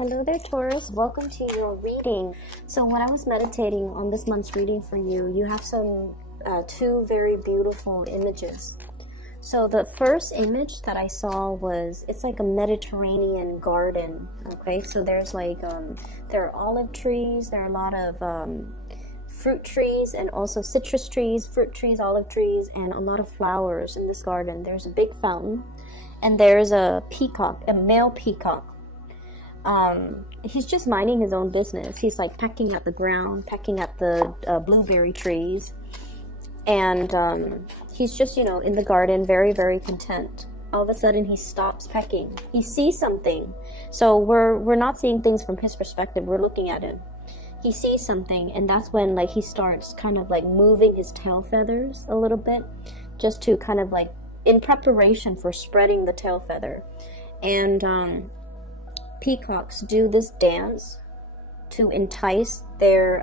Hello there, Taurus. Welcome to your reading. So when I was meditating on this month's reading for you, you have some two very beautiful images. So the first image that I saw was, it's like a Mediterranean garden. Okay, so there's like there are olive trees, there are a lot of fruit trees, and also citrus trees, fruit trees, olive trees, and a lot of flowers in this garden. There's a big fountain, and there's a peacock, a male peacock. He's just minding his own business. He's like pecking at the ground, pecking at the blueberry trees, and he's just, you know, in the garden, very, very content. All of a sudden, he stops pecking. He sees something. So we're not seeing things from his perspective. We're looking at him. He sees something, and that's when like he starts kind of like moving his tail feathers a little bit, just to kind of like in preparation for spreading the tail feather. And peacocks do this dance to entice their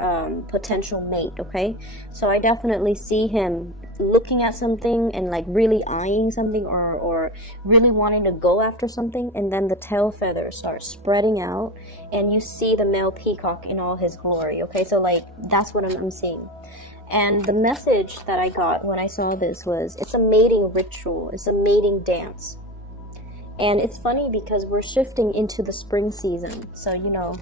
potential mate. Okay, so I definitely see him looking at something and like really eyeing something, or really wanting to go after something, and then the tail feathers start spreading out and you see the male peacock in all his glory. Okay, so like that's what I'm seeing. And the message that I got when I saw this was, it's a mating ritual, it's a mating dance. And it's funny because we're shifting into the spring season. So, you know,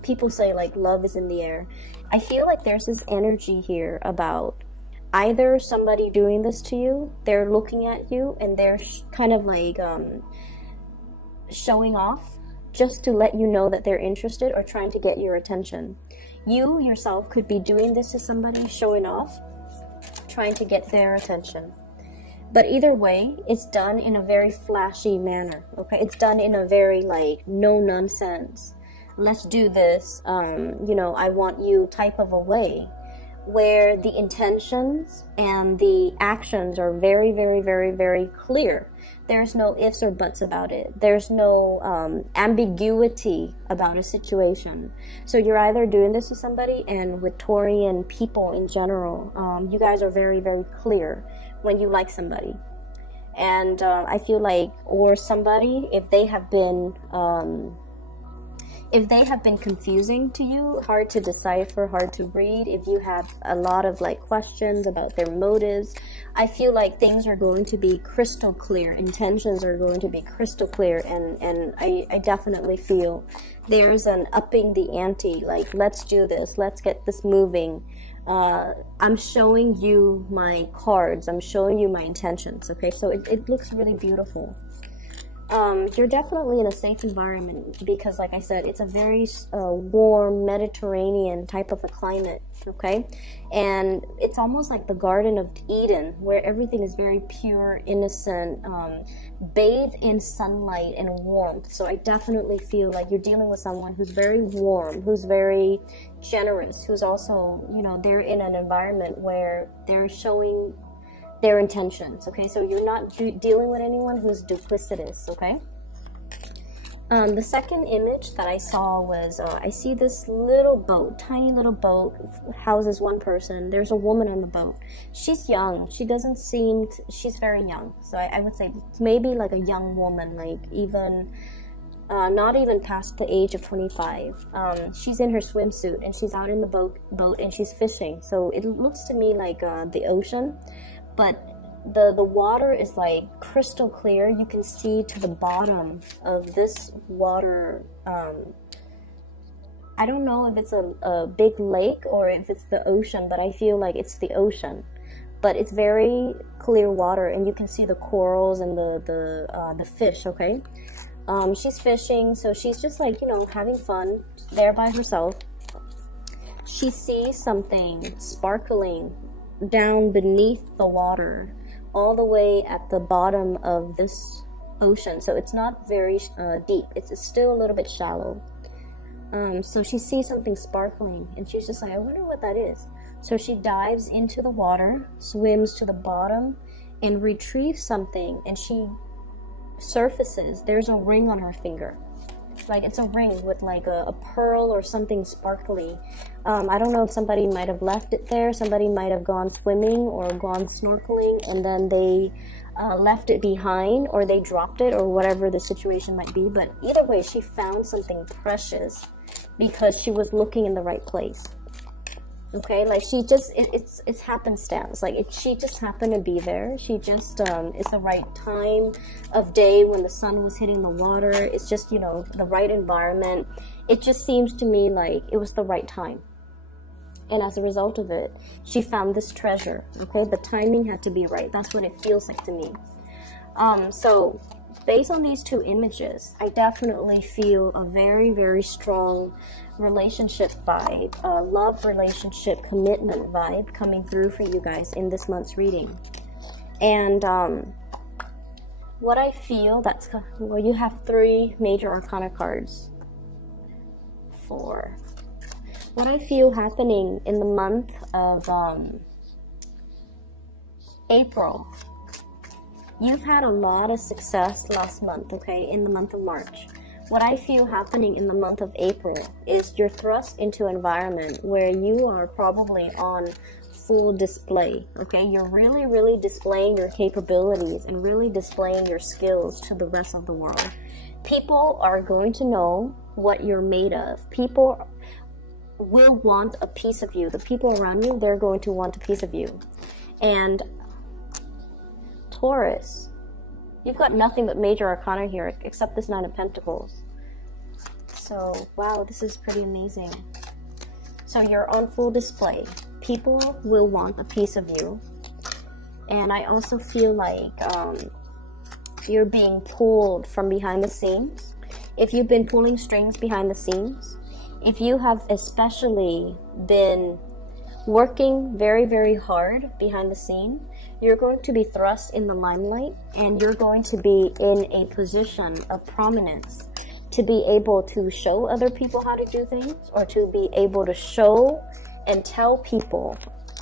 people say like love is in the air. I feel like there's this energy here about either somebody doing this to you, they're looking at you and they're kind of like showing off just to let you know that they're interested or trying to get your attention. You yourself could be doing this to somebody, showing off, trying to get their attention. But either way, it's done in a very flashy manner, okay? It's done in a very, like, no-nonsense, let's do this, you know, I want you type of a way, where the intentions and the actions are very, very, very, very clear. There's no ifs or buts about it. There's no ambiguity about a situation. So you're either doing this to somebody, and with Taurian people in general, you guys are very, very clear when you like somebody. And I feel like, or somebody, if they have been confusing to you, hard to decipher, hard to read, if you have a lot of like questions about their motives, I feel like things are going to be crystal clear, intentions are going to be crystal clear, and I definitely feel there's an upping the ante, like let's do this, let's get this moving. I'm showing you my cards, I'm showing you my intentions, okay? So it looks really beautiful. You're definitely in a safe environment because, like I said, it's a very warm Mediterranean type of a climate, okay? And it's almost like the Garden of Eden, where everything is very pure, innocent, bathed in sunlight and warmth. So I definitely feel like you're dealing with someone who's very warm, who's very generous, who's also, you know, they're in an environment where they're showing their intentions, okay? So you're not dealing with anyone who's duplicitous, okay? The second image that I saw was, I see this little boat, tiny little boat, houses one person. There's a woman on the boat. She's young. She doesn't seem, she's very young. So I would say maybe like a young woman, like even, not even past the age of 25. She's in her swimsuit and she's out in the boat and she's fishing. So it looks to me like the ocean. But the water is like crystal clear. You can see to the bottom of this water. I don't know if it's a big lake or if it's the ocean, but I feel like it's the ocean. But it's very clear water, and you can see the corals and the fish, okay? She's fishing, so she's just like, you know, having fun there by herself. She sees something sparkling down beneath the water, all the way at the bottom of this ocean. So it's not very deep, it's still a little bit shallow. So she sees something sparkling and she's just like, I wonder what that is. So she dives into the water, swims to the bottom, and retrieves something, and she surfaces. There's a ring on her finger. Like it's a ring with like a pearl or something sparkly. I don't know if somebody might have left it there. Somebody might have gone swimming or gone snorkeling, and then they left it behind, or they dropped it, or whatever the situation might be. But either way, she found something precious because she was looking in the right place. Okay, like she just, it's happenstance. Like she just happened to be there. She just, it's the right time of day when the sun was hitting the water. It's just, you know, the right environment. It just seems to me like it was the right time. And as a result of it, she found this treasure, okay? The timing had to be right. That's what it feels like to me. So based on these two images, I definitely feel a very, very strong relationship vibe, love relationship, commitment vibe coming through for you guys in this month's reading. And what I feel, that's, well, you have 3 major arcana cards. 4. What I feel happening in the month of April, you've had a lot of success last month, okay, in the month of March. What I feel happening in the month of April is you're thrust into an environment where you are probably on full display, okay? You're really, really displaying your capabilities and really displaying your skills to the rest of the world. People are going to know what you're made of. People will want a piece of you. The people around you, they're going to want a piece of you. And Taurus, you've got nothing but major arcana here except this 9 of Pentacles. So, wow, this is pretty amazing. So you're on full display. People will want a piece of you. And I also feel like you're being pulled from behind the scenes. If you've been pulling strings behind the scenes, if you have especially been working very, very hard behind the scene, you're going to be thrust in the limelight, and you're going to be in a position of prominence to be able to show other people how to do things, or to be able to show and tell people,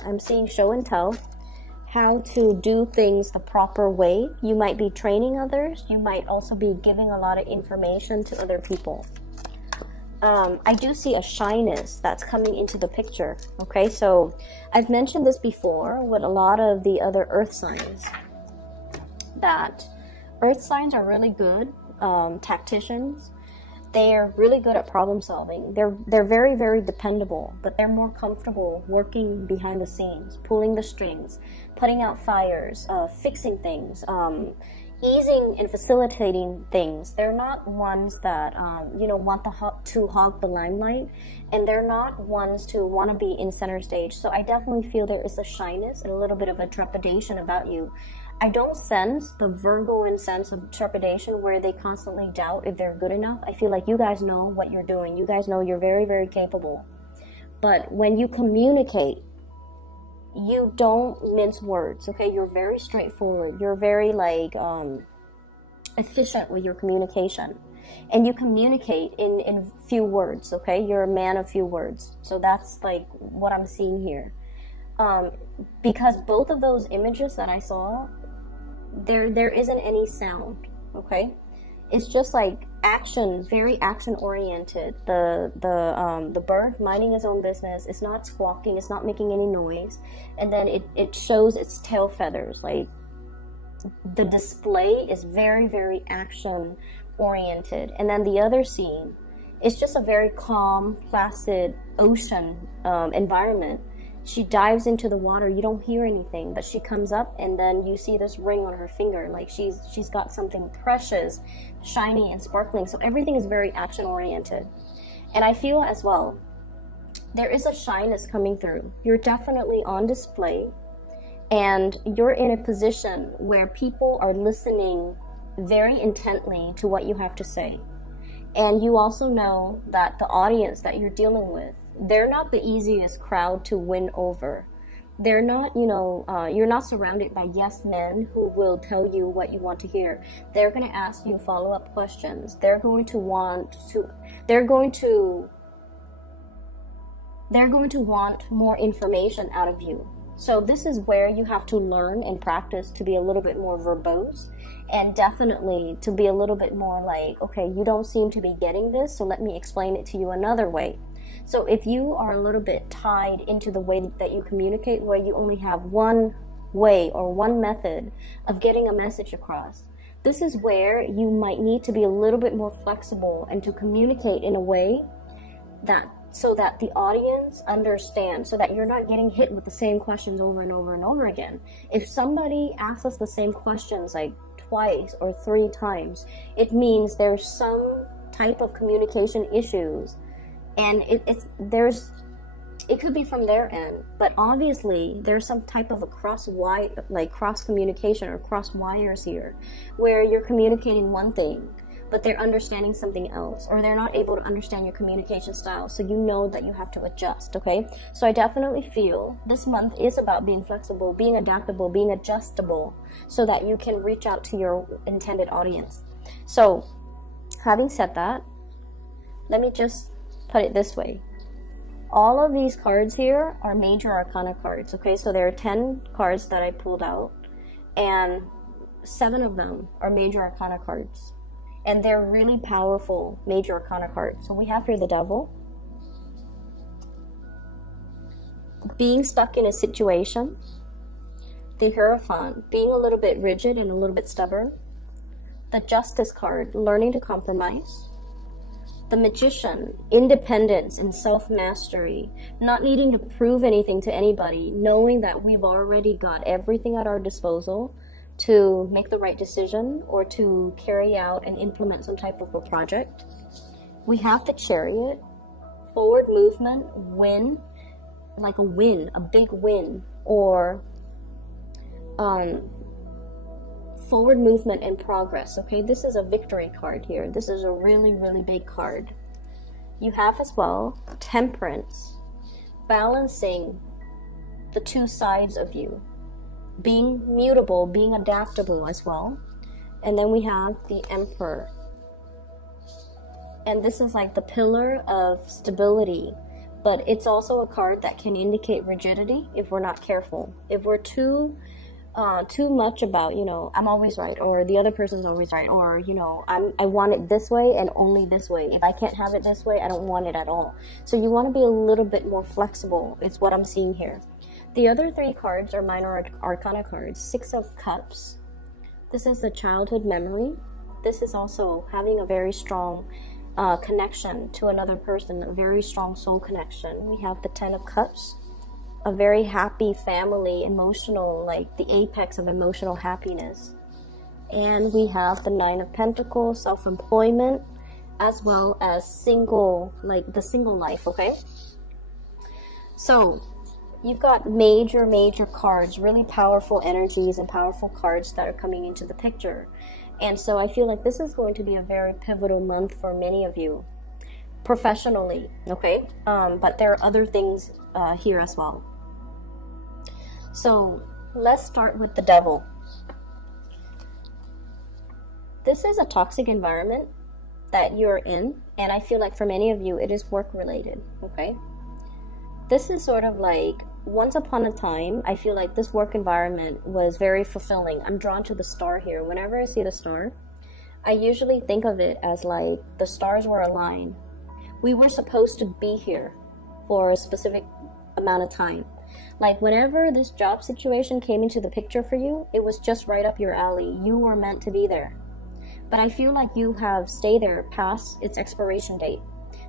I'm seeing show and tell, how to do things the proper way. You might be training others. You might also be giving a lot of information to other people. I do see a shyness that's coming into the picture, okay? So I've mentioned this before with a lot of the other earth signs, that earth signs are really good tacticians. They're really good at problem solving. They're very, very dependable, but they're more comfortable working behind the scenes, pulling the strings, putting out fires, fixing things, easing and facilitating things. They're not ones that, you know, want to hog the limelight, and they're not ones to want to be in center stage. So I definitely feel there is a shyness and a little bit of a trepidation about you. I don't sense the Virgoan sense of trepidation where they constantly doubt if they're good enough. I feel like you guys know what you're doing. You guys know you're very, very capable. But when you communicate, you don't mince words, okay? You're very straightforward. You're very, like, efficient with your communication. And you communicate in few words, okay? You're a man of few words. So that's, like, what I'm seeing here. Because both of those images that I saw, there isn't any sound, okay? It's just like action, very action oriented. The bird minding his own business. It's not squawking, it's not making any noise, and then it shows its tail feathers. Like, the display is very, very action oriented. And then the other scene, it's just a very calm, placid ocean environment. She dives into the water. You don't hear anything, but she comes up, and then you see this ring on her finger. Like she's got something precious, shiny and sparkling. So everything is very action oriented. And I feel as well, there is a shyness coming through. You're definitely on display, and you're in a position where people are listening very intently to what you have to say. And you also know that the audience that you're dealing with, they're not the easiest crowd to win over. They're not, you know, you're not surrounded by yes men who will tell you what you want to hear. They're going to ask you follow-up questions. They're going to want more information out of you. So this is where you have to learn and practice to be a little bit more verbose, and definitely to be a little bit more like, okay, you don't seem to be getting this, so let me explain it to you another way. So if you are a little bit tied into the way that you communicate, where you only have one way or one method of getting a message across. This is where you might need to be a little bit more flexible and to communicate in a way that so that the audience understands, so that you're not getting hit with the same questions over and over and over again. If somebody asks us the same questions like twice or 3 times, it means there's some type of communication issues, and it could be from their end, but obviously there's some type of a cross communication or cross wires here, where you're communicating one thing but they're understanding something else, or they're not able to understand your communication style, so you know that you have to adjust. Okay, so I definitely feel this month is about being flexible, being adaptable, being adjustable, so that you can reach out to your intended audience. So having said that, let me just put it this way. All of these cards here are major arcana cards. Okay, so there are 10 cards that I pulled out, and 7 of them are major arcana cards. And they're really powerful major arcana cards. So we have here the Devil, being stuck in a situation, the Hierophant, being a little bit rigid and a little bit stubborn, the Justice card, learning to compromise, the Magician, independence and self-mastery, not needing to prove anything to anybody, knowing that we've already got everything at our disposal to make the right decision or to carry out and implement some type of a project. We have the Chariot, forward movement, win, like a win, a big win, or forward movement and progress. Okay, this is a victory card here. This is a really, really big card. You have as well Temperance, balancing the 2 sides of you, being mutable, being adaptable as well. And then we have the Emperor, and this is like the pillar of stability, but it's also a card that can indicate rigidity if we're not careful. If we're too much about, you know, I'm always right, or the other person's always right, or, you know, I want it this way and only this way. If I can't have it this way, I don't want it at all. So you want to be a little bit more flexible. It's what I'm seeing here. The other 3 cards are minor arcana cards. 6 of Cups. This is a childhood memory. This is also having a very strong connection to another person, a very strong soul connection. We have the 10 of Cups, a very happy family, emotional, like the apex of emotional happiness. And we have the 9 of Pentacles, self-employment, as well as single, like the single life. Okay, so you've got major cards, really powerful energies and powerful cards that are coming into the picture. And so I feel like this is going to be a very pivotal month for many of you professionally. Okay, but there are other things here as well. So let's start with the Devil. This is a toxic environment that you're in, and I feel like for many of you it is work related. Okay, this is sort of like, once upon a time, I feel like this work environment was very fulfilling. I'm drawn to the star here. Whenever I see the star, I usually think of it as like the stars were aligned. We were supposed to be here for a specific amount of time. Like whenever this job situation came into the picture for you, it was just right up your alley. You were meant to be there. But I feel like you have stayed there past its expiration date.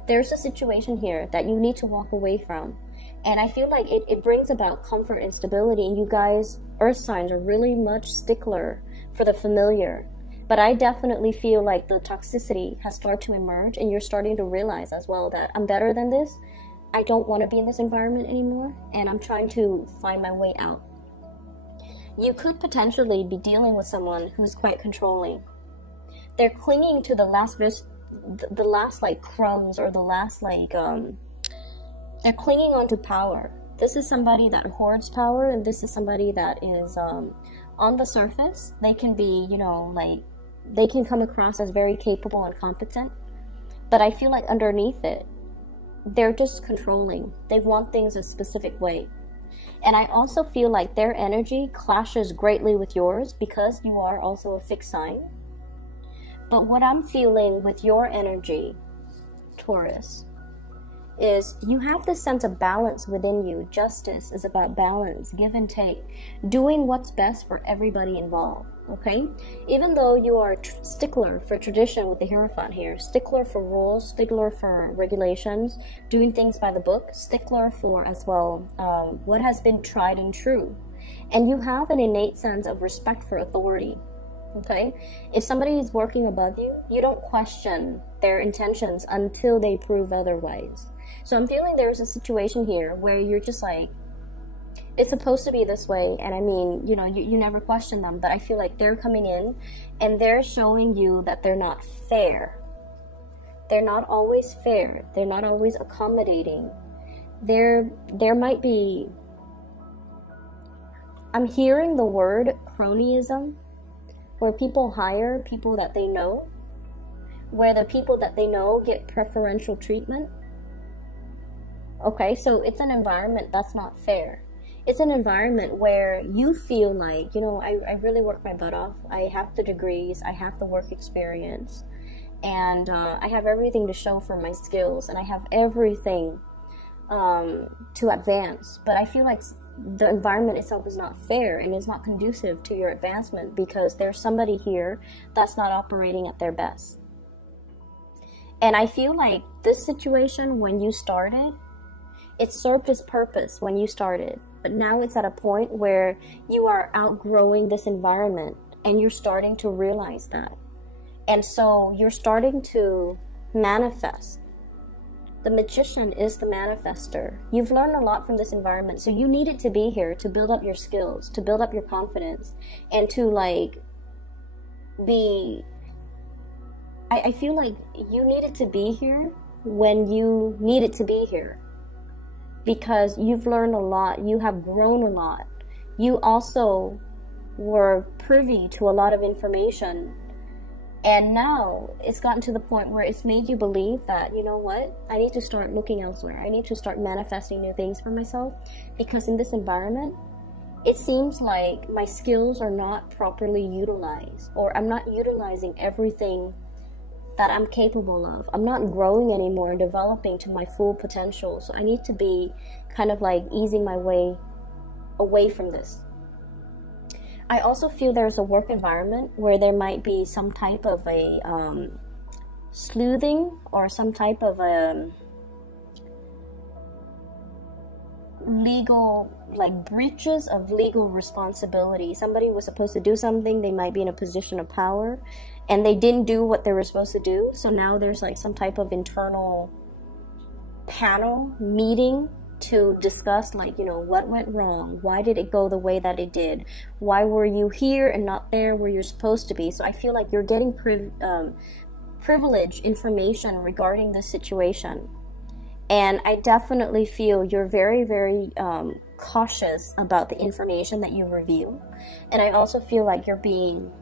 There's a situation here that you need to walk away from. And I feel like it brings about comfort and stability. And you guys, earth signs, are really much stickler for the familiar. But I definitely feel like the toxicity has started to emerge, and you're starting to realize as well that I'm better than this. I don't want to be in this environment anymore, and I'm trying to find my way out. You could potentially be dealing with someone who's quite controlling. They're clinging to the last like crumbs, or the last like they're clinging on to power. This is somebody that hoards power, and this is somebody that is on the surface. They can be, you know, like they can come across as very capable and competent, but I feel like underneath it, they're just controlling. They want things a specific way. And I also feel like their energy clashes greatly with yours because you are also a fixed sign. But what I'm feeling with your energy, Taurus, is you have this sense of balance within you. Justice is about balance, give and take, doing what's best for everybody involved, okay? Even though you are a stickler for tradition with the Hierophant here, stickler for rules, stickler for regulations, doing things by the book, stickler for as well what has been tried and true. And you have an innate sense of respect for authority. Okay, if somebody is working above you, you don't question their intentions until they prove otherwise. So I'm feeling there's a situation here where you're just like, it's supposed to be this way, and I mean, you know, you never question them, but I feel like they're coming in and they're showing you that they're not fair. They're not always fair. They're not always accommodating. There might be, I'm hearing the word cronyism, where people hire people that they know, where the people that they know get preferential treatment. Okay, so it's an environment that's not fair. It's an environment where you feel like, you know, I really work my butt off. I have the degrees, I have the work experience, and I have everything to show for my skills, and I have everything to advance. But I feel like the environment itself is not fair and is not conducive to your advancement because there's somebody here that's not operating at their best. And I feel like this situation, when you started, it served its purpose when you started, but now it's at a point where you are outgrowing this environment and you're starting to realize that. And so you're starting to manifest. The magician is the manifester. You've learned a lot from this environment, so you needed to be here to build up your skills, to build up your confidence, and to like be... I feel like you needed to be here when you needed to be here, because you've learned a lot, you have grown a lot. You also were privy to a lot of information. And now it's gotten to the point where it's made you believe that, you know what, I need to start looking elsewhere. I need to start manifesting new things for myself, because in this environment, it seems like my skills are not properly utilized, or I'm not utilizing everything that I'm capable of. I'm not growing anymore and developing to my full potential. So I need to be kind of like easing my way away from this. I also feel there's a work environment where there might be some type of a sleuthing or some type of a legal, like breaches of legal responsibility. Somebody was supposed to do something, they might be in a position of power, and they didn't do what they were supposed to do. So now there's like some type of internal panel meeting to discuss, like, you know, what went wrong? Why did it go the way that it did? Why were you here and not there where you're supposed to be? So I feel like you're getting privileged information regarding this situation. And I definitely feel you're very, very cautious about the information that you reveal. And I also feel like you're being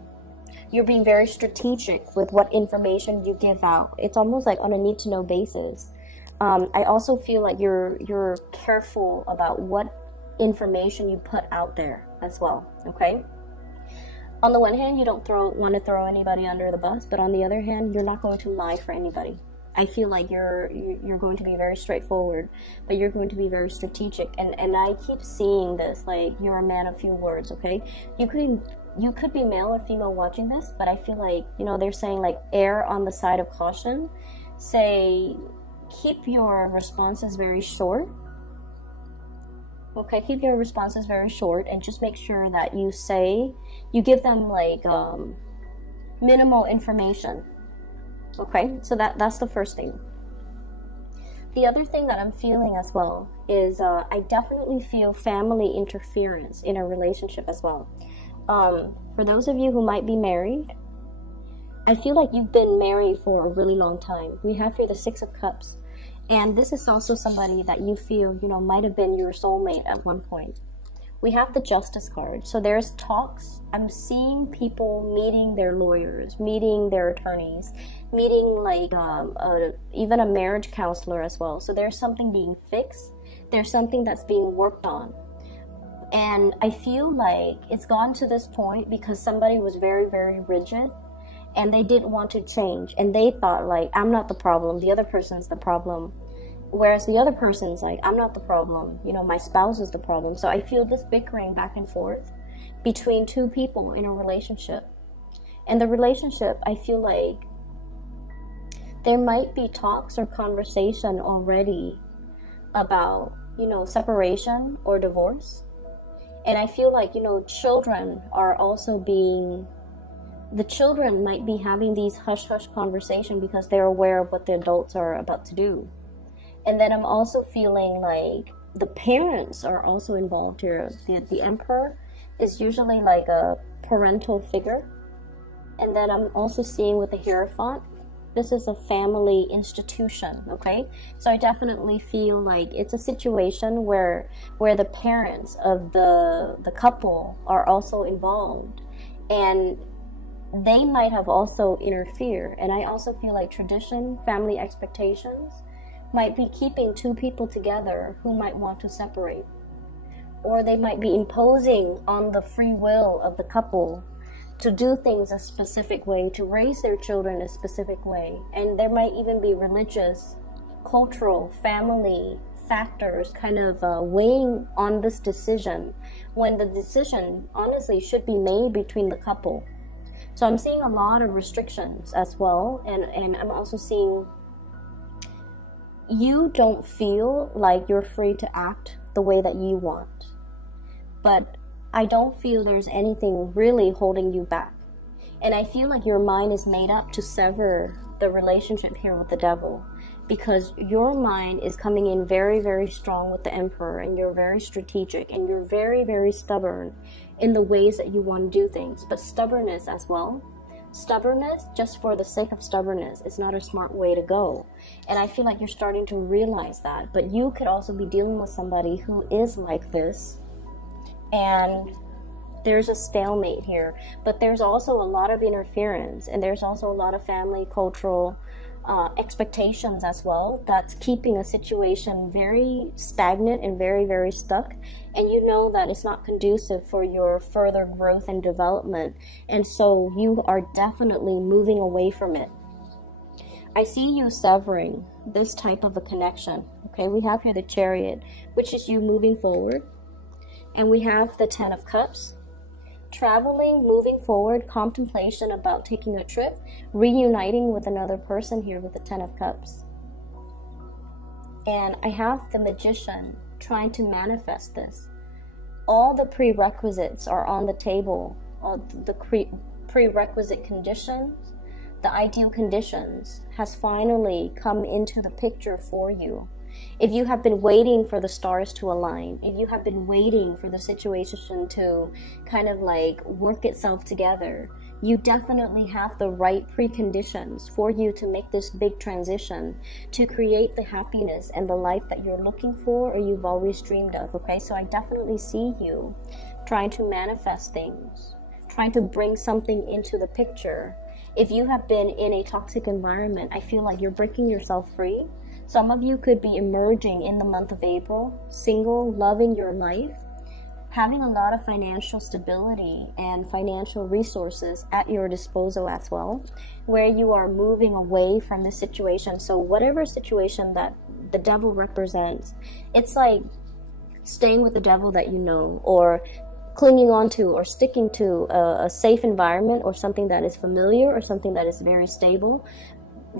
very strategic with what information you give out. It's almost like on a need-to-know basis. I also feel like you're careful about what information you put out there as well, okay? On the one hand, you don't want to throw anybody under the bus, but on the other hand, you're not going to lie for anybody. I feel like you're going to be very straightforward, but you're going to be very strategic. And I keep seeing this, like, you're a man of few words, okay? You could be male or female watching this, but I feel like, you know, they're saying, like, err on the side of caution. Say, keep your responses very short. Okay, keep your responses very short, and just make sure that you give them, like, minimal information. Okay, so that's the first thing. The other thing that I'm feeling as well is I definitely feel family interference in a relationship as well. For those of you who might be married, I feel like you've been married for a really long time. We have here the Six of Cups. And this is also somebody that you feel, you know, might have been your soulmate at one point. We have the Justice card. So there's talks. I'm seeing people meeting their lawyers, meeting their attorneys, meeting like even a marriage counselor as well. So there's something being fixed. There's something that's being worked on. And I feel like it's gone to this point because somebody was very, very rigid and they didn't want to change. And they thought, like, I'm not the problem, the other person's the problem. Whereas the other person's like, I'm not the problem, you know, my spouse is the problem. So I feel this bickering back and forth between two people in a relationship. And the relationship, I feel like there might be talks or conversation already about, you know, separation or divorce. And I feel like, you know, children are also being, the children might be having these hush-hush conversations because they're aware of what the adults are about to do. And then I'm also feeling like the parents are also involved here. The emperor is usually like a parental figure. And then I'm also seeing with the Hierophant, this is a family institution, okay? So I definitely feel like it's a situation where the parents of the couple are also involved. And they might have also interfered. And I also feel like tradition, family expectations, might be keeping two people together who might want to separate. Or they might be imposing on the free will of the couple to do things a specific way, to raise their children a specific way. And there might even be religious, cultural, family factors kind of weighing on this decision, when the decision honestly should be made between the couple. So I'm seeing a lot of restrictions as well. And I'm also seeing you don't feel like you're free to act the way that you want. But I don't feel there's anything really holding you back. And I feel like your mind is made up to sever the relationship here with the devil, because your mind is coming in very, very strong with the emperor, and you're very strategic, and you're very, very stubborn in the ways that you want to do things. But stubbornness as well. Stubbornness, just for the sake of stubbornness, is not a smart way to go. And I feel like you're starting to realize that. But you could also be dealing with somebody who is like this. And there's a stalemate here. But there's also a lot of interference. And there's also a lot of family, cultural expectations as well. That's keeping a situation very stagnant and very, very stuck. And you know that it's not conducive for your further growth and development. And so you are definitely moving away from it. I see you severing this type of a connection. Okay, we have here the Chariot, which is you moving forward. And we have the Ten of Cups. Traveling, moving forward, contemplation about taking a trip, reuniting with another person here with the Ten of Cups. And I have the Magician trying to manifest this. All the prerequisites are on the table. All the prerequisite conditions, the ideal conditions has finally come into the picture for you. If you have been waiting for the stars to align, if you have been waiting for the situation to kind of like work itself together, you definitely have the right preconditions for you to make this big transition, to create the happiness and the life that you're looking for or you've always dreamed of, okay? So I definitely see you trying to manifest things, trying to bring something into the picture. If you have been in a toxic environment, I feel like you're breaking yourself free. Some of you could be emerging in the month of April, single, loving your life, having a lot of financial stability and financial resources at your disposal as well, where you are moving away from this situation. So whatever situation that the devil represents, it's like staying with the devil that you know, or clinging on to or sticking to a safe environment or something that is familiar or something that is very stable.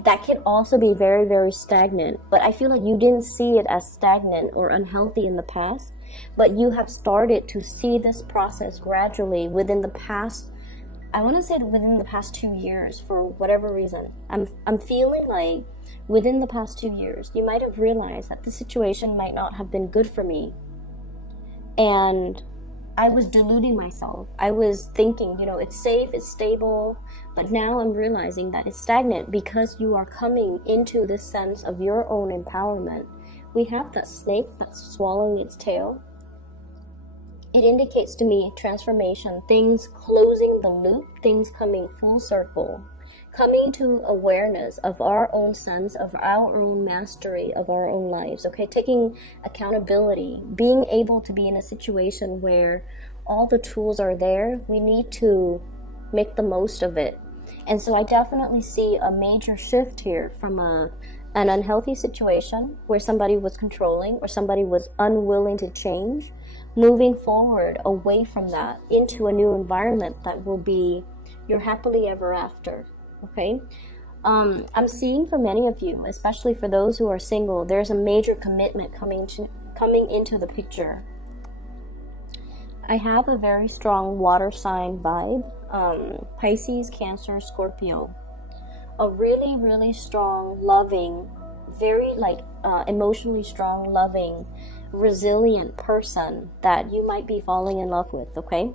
That can also be very, very stagnant. But I feel like you didn't see it as stagnant or unhealthy in the past. But you have started to see this process gradually within the past, I want to say within the past 2 years, for whatever reason. I'm feeling like within the past 2 years, you might have realized that the situation might not have been good for me. And I was deluding myself. I was thinking, you know, it's safe, it's stable, but now I'm realizing that it's stagnant because you are coming into this sense of your own empowerment. We have that snake that's swallowing its tail. It indicates to me transformation, things closing the loop, things coming full circle, coming to awareness of our own sense, of our own mastery of our own lives, okay? Taking accountability, being able to be in a situation where all the tools are there. We need to make the most of it. And so I definitely see a major shift here from a an unhealthy situation where somebody was controlling or somebody was unwilling to change, moving forward away from that into a new environment that will be your happily ever after. Okay, I'm seeing for many of you, especially for those who are single, there's a major commitment coming into the picture. I have a very strong water sign vibe, Pisces, Cancer, Scorpio. A really, really strong, loving, very emotionally strong, loving, resilient person that you might be falling in love with, okay?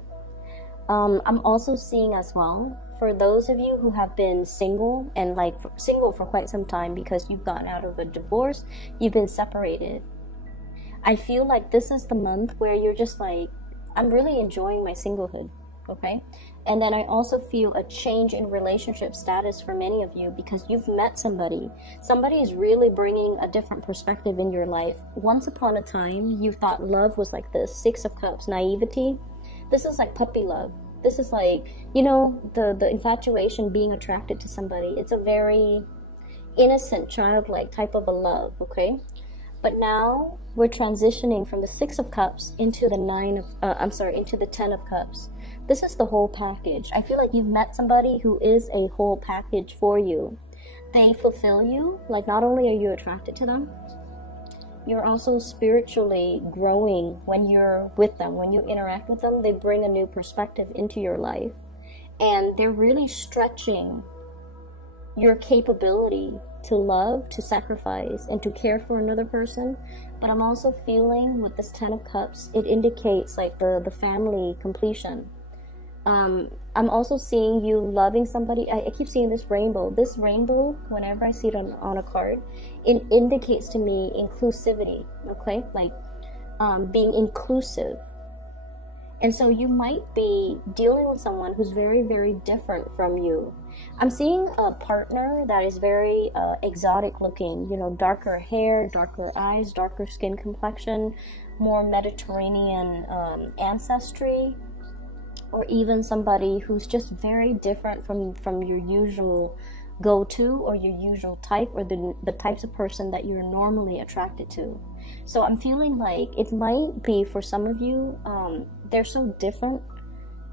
I'm also seeing as well, for those of you who have been single and single for quite some time because you've gotten out of a divorce, you've been separated. I feel like this is the month where you're just like, I'm really enjoying my singlehood, okay? And then I also feel a change in relationship status for many of you because you've met somebody. Somebody is really bringing a different perspective in your life. Once upon a time, you thought love was like this, 6 of Cups, naivety. This is like puppy love. This is like, you know, the infatuation, being attracted to somebody. It's a very innocent, childlike type of a love, okay? But now we're transitioning from the 6 of Cups into the into the 10 of Cups. This is the whole package. I feel like you've met somebody who is a whole package for you. They fulfill you. Like, not only are you attracted to them, you're also spiritually growing when you're with them. When you interact with them, they bring a new perspective into your life. And they're really stretching your capability to love, to sacrifice, and to care for another person. But I'm also feeling with this 10 of Cups, it indicates like the family completion. I'm also seeing you loving somebody. I keep seeing this rainbow. This rainbow, whenever I see it on a card, it indicates to me inclusivity, okay? Like being inclusive. And so you might be dealing with someone who's very, very different from you. I'm seeing a partner that is very exotic looking, you know, darker hair, darker eyes, darker skin complexion, more Mediterranean ancestry, or even somebody who's just very different from your usual go-to or your usual type, or the types of person that you're normally attracted to. So I'm feeling like it might be, for some of you, they're so different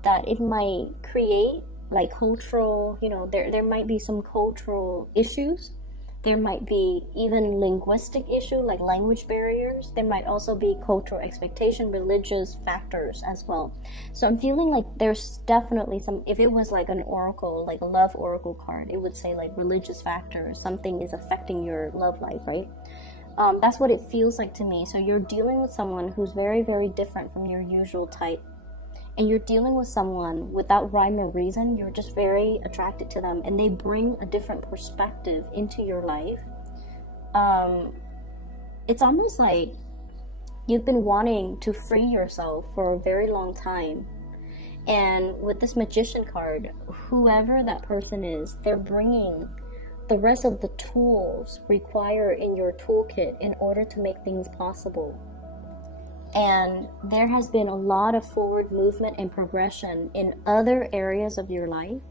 that it might create like cultural, you know, there might be some cultural issues. There might be even linguistic issue, like language barriers. There might also be cultural expectation, religious factors as well. So I'm feeling like there's definitely some, if it was like an oracle, like a love oracle card, it would say like religious factors, something is affecting your love life, right? That's what it feels like to me. So you're dealing with someone who's very, very different from your usual type. And you're dealing with someone without rhyme or reason. You're just very attracted to them, and they bring a different perspective into your life. It's almost like you've been wanting to free yourself for a very long time. And with this Magician card, whoever that person is, they're bringing the rest of the tools required in your toolkit in order to make things possible. And there has been a lot of forward movement and progression in other areas of your life.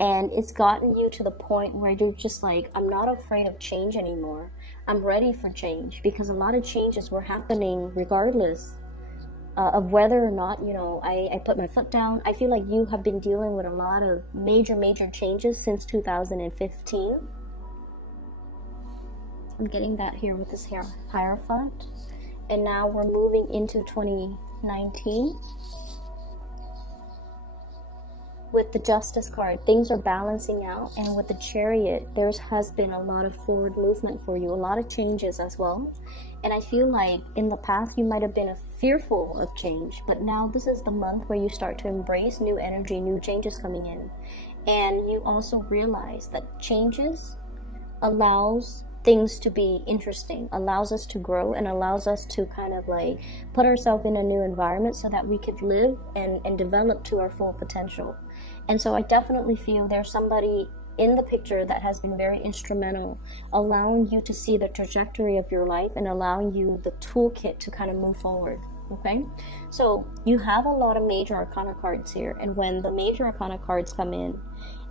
And it's gotten you to the point where you're just like, I'm not afraid of change anymore. I'm ready for change, because a lot of changes were happening regardless of whether or not, you know, I put my foot down. I feel like you have been dealing with a lot of major changes since 2015. I'm getting that here with this Hierophant. And now we're moving into 2019 with the Justice card. Things are balancing out, and with the Chariot, there has been a lot of forward movement for you, a lot of changes as well. And I feel like in the past you might have been fearful of change, but now this is the month where you start to embrace new energy, new changes coming in. And you also realize that changes allows things to be interesting, allows us to grow, and allows us to kind of like put ourselves in a new environment so that we could live and develop to our full potential. And so I definitely feel there's somebody in the picture that has been very instrumental, allowing you to see the trajectory of your life and allowing you the toolkit to kind of move forward. Okay, so you have a lot of major arcana cards here, and when the major arcana cards come in,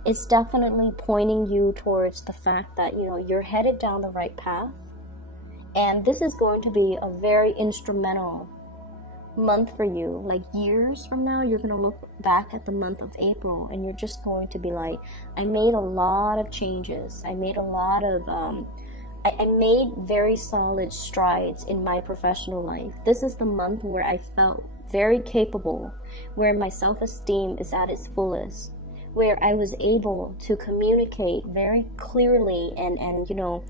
it's definitely pointing you towards the fact that, you know, you're headed down the right path. And this is going to be a very instrumental month for you. Like years from now, you're going to look back at the month of April and you're just going to be like, I made a lot of changes. I made a lot of, I made very solid strides in my professional life. This is the month where I felt very capable, where my self-esteem is at its fullest, where I was able to communicate very clearly and you know,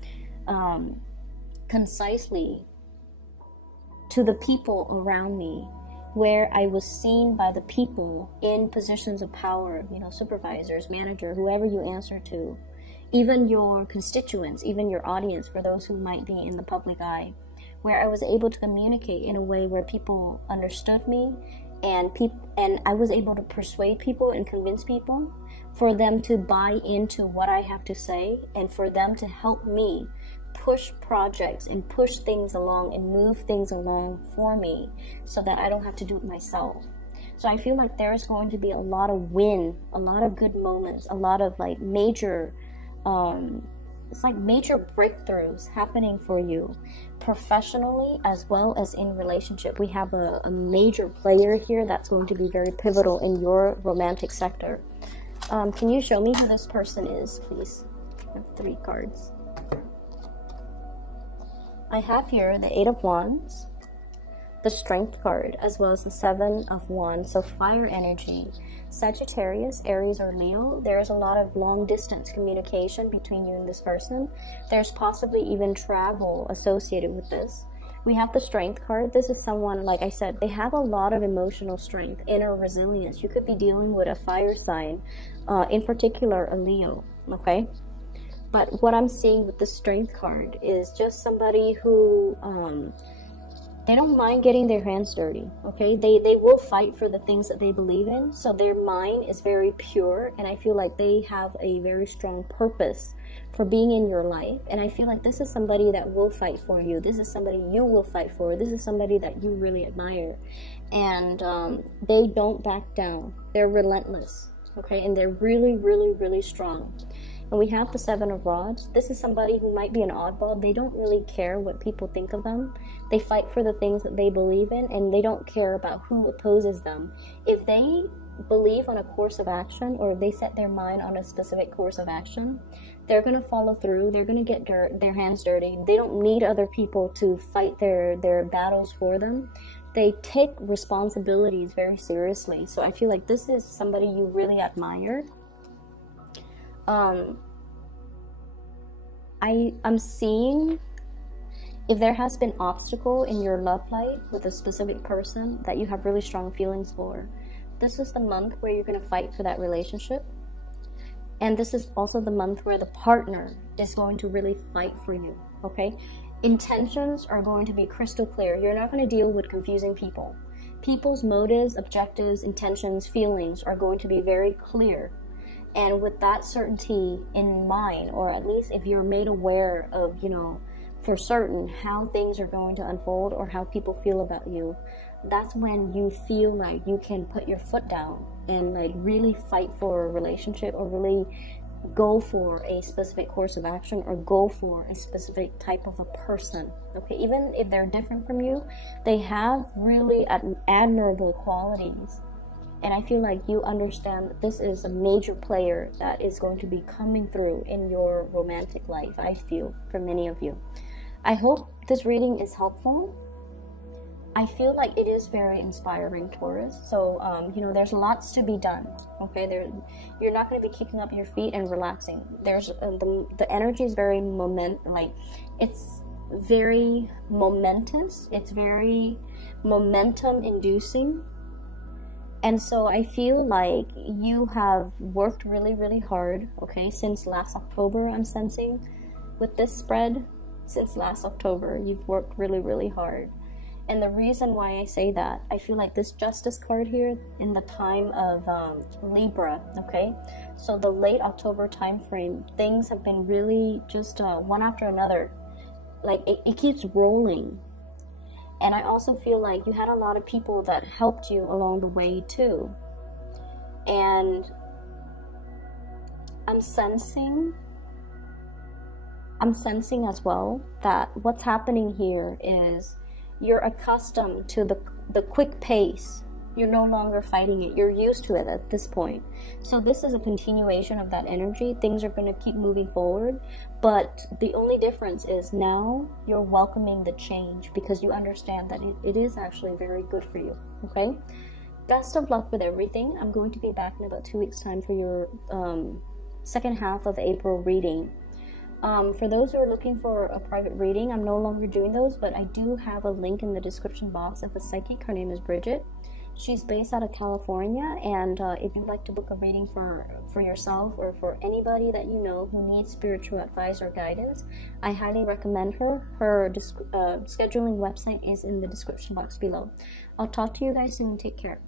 concisely to the people around me, where I was seen by the people in positions of power, you know, supervisors, manager, whoever you answer to, even your constituents, even your audience, for those who might be in the public eye, where I was able to communicate in a way where people understood me, and I was able to persuade people and convince people for them to buy into what I have to say, and for them to help me push projects and push things along and move things along for me so that I don't have to do it myself. So I feel like there's going to be a lot of win, a lot of good moments, a lot of like major, it's like major breakthroughs happening for you professionally as well as in relationship. We have a major player here that's going to be very pivotal in your romantic sector. Can you show me who this person is, please? I have 3 cards. I have here the 8 of Wands, the Strength card, as well as the 7 of Wands, so fire energy. Sagittarius, Aries, or Leo, there's a lot of long-distance communication between you and this person. There's possibly even travel associated with this. We have the Strength card. This is someone, like I said, they have a lot of emotional strength, inner resilience. You could be dealing with a fire sign, in particular a Leo, okay? But what I'm seeing with the Strength card is just somebody who, they don't mind getting their hands dirty, okay? They will fight for the things that they believe in. So their mind is very pure, and I feel like they have a very strong purpose for being in your life. And I feel like this is somebody that will fight for you. This is somebody you will fight for. This is somebody that you really admire. And they don't back down. They're relentless, okay? And they're really, really, really strong. And we have the 7 of Rods. This is somebody who might be an oddball. They don't really care what people think of them. They fight for the things that they believe in, and they don't care about who opposes them. If they believe on a course of action, or if they set their mind on a specific course of action, they're going to follow through. They're going to get their hands dirty. They don't need other people to fight their battles for them. They take responsibilities very seriously. So I feel like this is somebody you really admire. I'm seeing if there has been obstacle in your love life with a specific person that you have really strong feelings for. This is the month where you're going to fight for that relationship. And this is also the month where the partner is going to really fight for you, okay? Intentions are going to be crystal clear. You're not going to deal with confusing people. People's motives, objectives, intentions, feelings are going to be very clear. And with that certainty in mind, or at least if you're made aware of, you know, for certain how things are going to unfold or how people feel about you, that's when you feel like you can put your foot down and like really fight for a relationship, or really go for a specific course of action, or go for a specific type of a person, okay? Even if they're different from you, they have really admirable qualities. And I feel like you understand that this is a major player that is going to be coming through in your romantic life, I feel, for many of you. I hope this reading is helpful. I feel like it is very inspiring, Taurus. So, you know, there's lots to be done, okay? You're not going to be kicking up your feet and relaxing. There's the energy is very it's very momentous. It's very momentum-inducing. And so I feel like you have worked really, really hard, okay? Since last October, I'm sensing with this spread. Since last October, you've worked really, really hard. And the reason why I say that, I feel like this Justice card here in the time of Libra, okay? So the late October time frame, things have been really just one after another. Like it keeps rolling. And I also feel like you had a lot of people that helped you along the way too. And I'm sensing as well that what's happening here is you're accustomed to the quick pace. You're no longer fighting it. You're used to it at this point. So this is a continuation of that energy. Things are going to keep moving forward. But the only difference is now you're welcoming the change because you understand that it is actually very good for you. Okay? Best of luck with everything. I'm going to be back in about 2 weeks' time for your second half of April reading. For those who are looking for a private reading, I'm no longer doing those, but I do have a link in the description box of a psychic. Her name is Bridget. She's based out of California, and if you'd like to book a reading for yourself or for anybody that you know who needs spiritual advice or guidance, I highly recommend her. Her scheduling website is in the description box below. I'll talk to you guys soon. Take care.